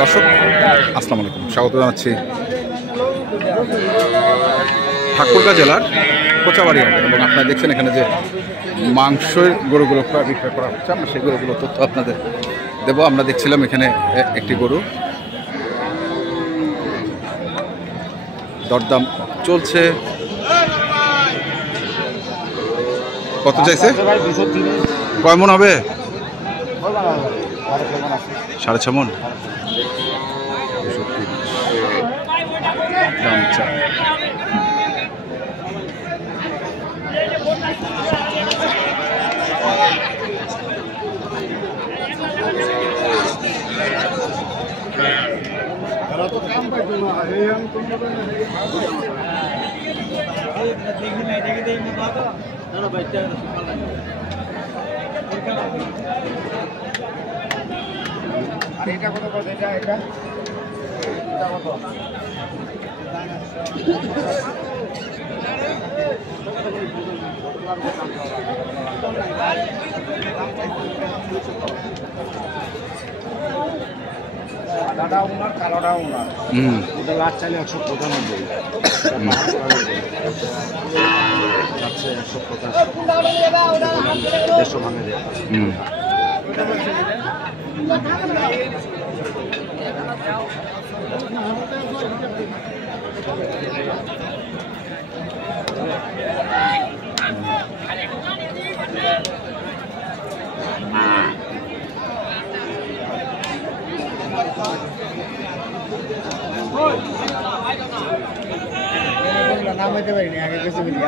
দর্শক আসসালামু আলাইকুম, স্বাগত জানাচ্ছি ঠাকুরগাঁ জেলার কোচাবাড়ি হাটে। এবং আপনারা দেখছেন এখানে যে মাংসের গরুগুলো বিক্রয় করা হচ্ছে, আমরা সেই গরুগুলো তথ্য আপনাদের দেবো। আমরা দেখছিলাম এখানে একটি গরু দরদাম চলছে। কত চাইছে? কয় মন হবে? 6.5 মন। দাম চা এটা কত কত? এটা এটা কত? সাদাটা উনার, কালোটা উনার। ওটা লাট চাইলে 195, যাচ্ছে 150, 150 ভাঙে দেয়।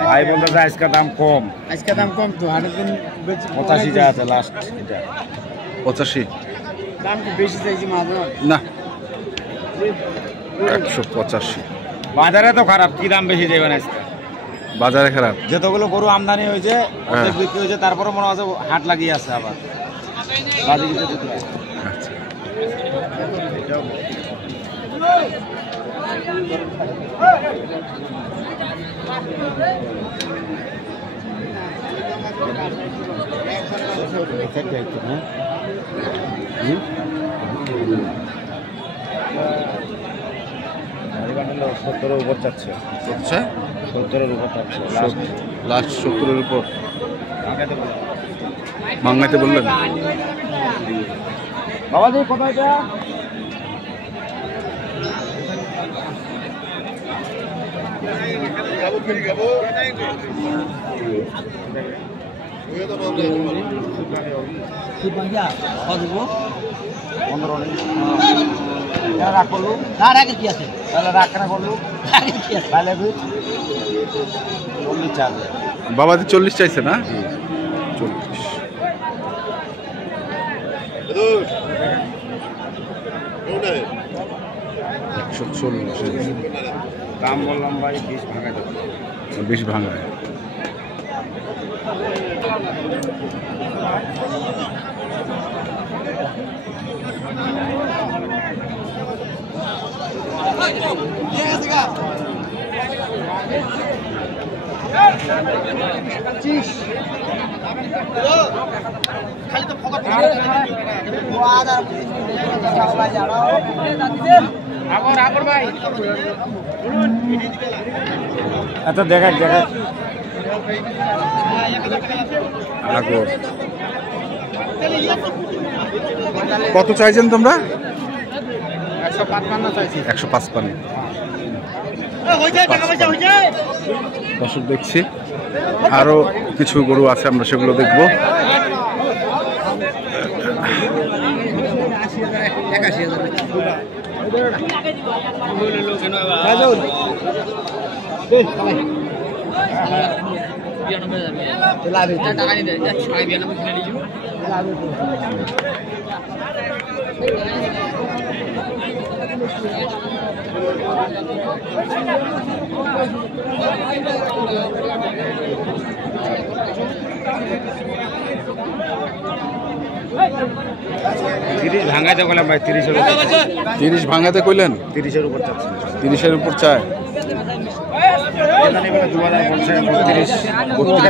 ভাই বলতে আজকে দাম কম, আজকে দাম কম তো। আর 85 যা আছে লাস্ট, এটা 85। দাম কি বেশি চাইছি মাঝে না, 185। বাজারে তো খারাপ, কি দাম বেশি যাবে না আজকে? বাজারে খারাপ, যতগুলো গরু আমদানি হয়েছে বিক্রি হয়েছে, তারপরে মনে হয় হাট লাগিয়ে আছে আবার বাজি দিতে দিতে। আচ্ছা, সত্তরের উপর চাচ্ছে। আচ্ছা, 70-এর উপর চাচ্ছে লাস্ট 70-এর উপর মাংনাইতে বললেন। বাবাজি কোথায় এটা? বাবাজি 40 চাইছে না? 40। দাম বললাম ভাই 20 ভাঙা যাবে। 20 ভাঙায়। আচ্ছা দেখা দেখা কত চাইছেন তোমরা? 155 চাইছি। 155। দর্শক দেখছি আরো কিছু গরু আছে, আমরা সেগুলো দেখব। ভাঙাইতে বললাম ভাই 30 ভাঙাতে কইলেন? 30-এর উপর চাচ্ছে। 30-এর উপর চায়। 2000 বলছে 32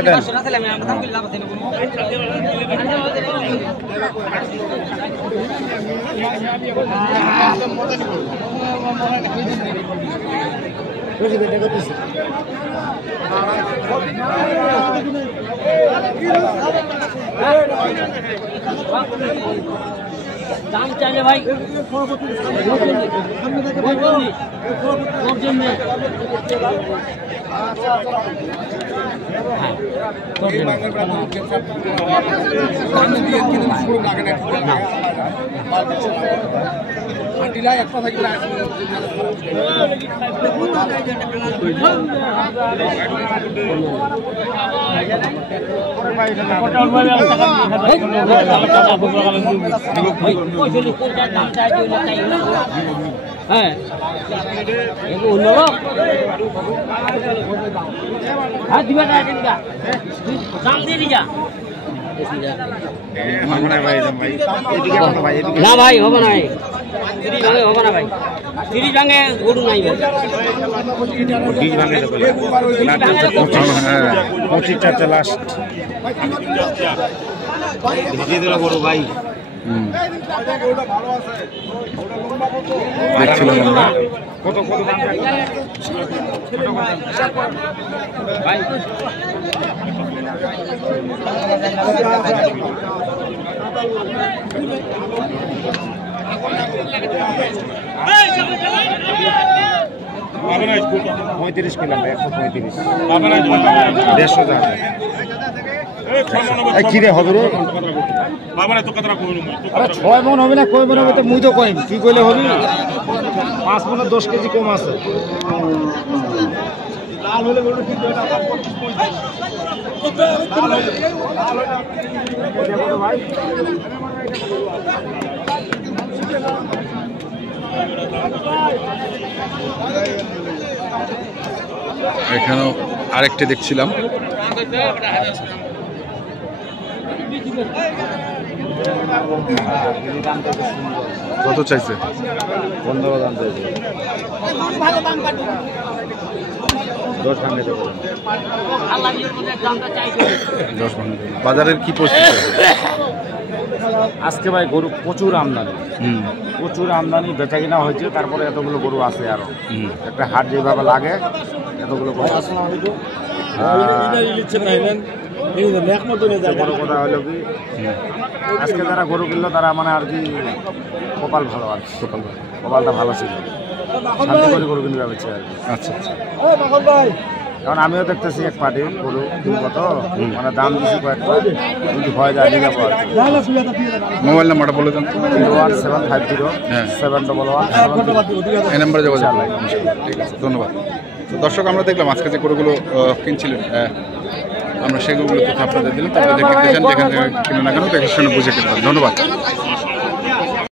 দাম চাইলে ভাই হ্যাঁ না ভাই হবে না 30 হবে না ভাই 30 ভাঙে গরু নাই ভাই 25 টা লাস্ট দিয়ে দিল গরু ভাই দেখছিলাম আমরা কত কত দাম ভাই পঁয়ত্রিশ কিলো 135 150 কিরে হবে রে আরে 6 মন হবে না কই মন হবে তো মুই তো কইম কি কইলে হবে 5 মনে 10 কেজি কম আছে লাল হলে বলতে ঠিক হয় না ভাই এখানেও আরেকটি দেখছিলাম কত চাইছে 15 দাম চাইছে 10 ভাঙে দেব 10 ভাঙে বাজারের কি পরিস্থিতি আজকে ভাই গরু প্রচুর আমদানি প্রচুর আমদানি বেচা কিনা হয়েছে তারপরে এতগুলো গরু আছে আরো একটা হাট যেভাবে লাগে এতগুলো গরু বড় কথা হলো কি আজকে যারা গরু কিনলো তারা মানে আর কি কপাল ভালো আর কপালটা ভালো ছিল শান্তি করে গরু কিনে যাচ্ছে আর কি আচ্ছা আচ্ছা কারণ আমিও দেখতেছি এক পার্টির গরু কত মানে দাম দিচ্ছি কয়েকটা যদি হয় যায় নিয়ে যাবো মোবাইল নাম্বারটা বলে দেন 01750 এই নাম্বারে যোগাযোগ করুন। ঠিক আছে ধন্যবাদ। তো দর্শক আমরা দেখলাম আজকে যে গরুগুলো কিনছিলেন আমরা সেগুলো তথ্য আপনাদের দিলাম, তারপরে দেখতে চান যেখানে কিনে না কেন দেখে শুনে বুঝে কিনবেন। ধন্যবাদ।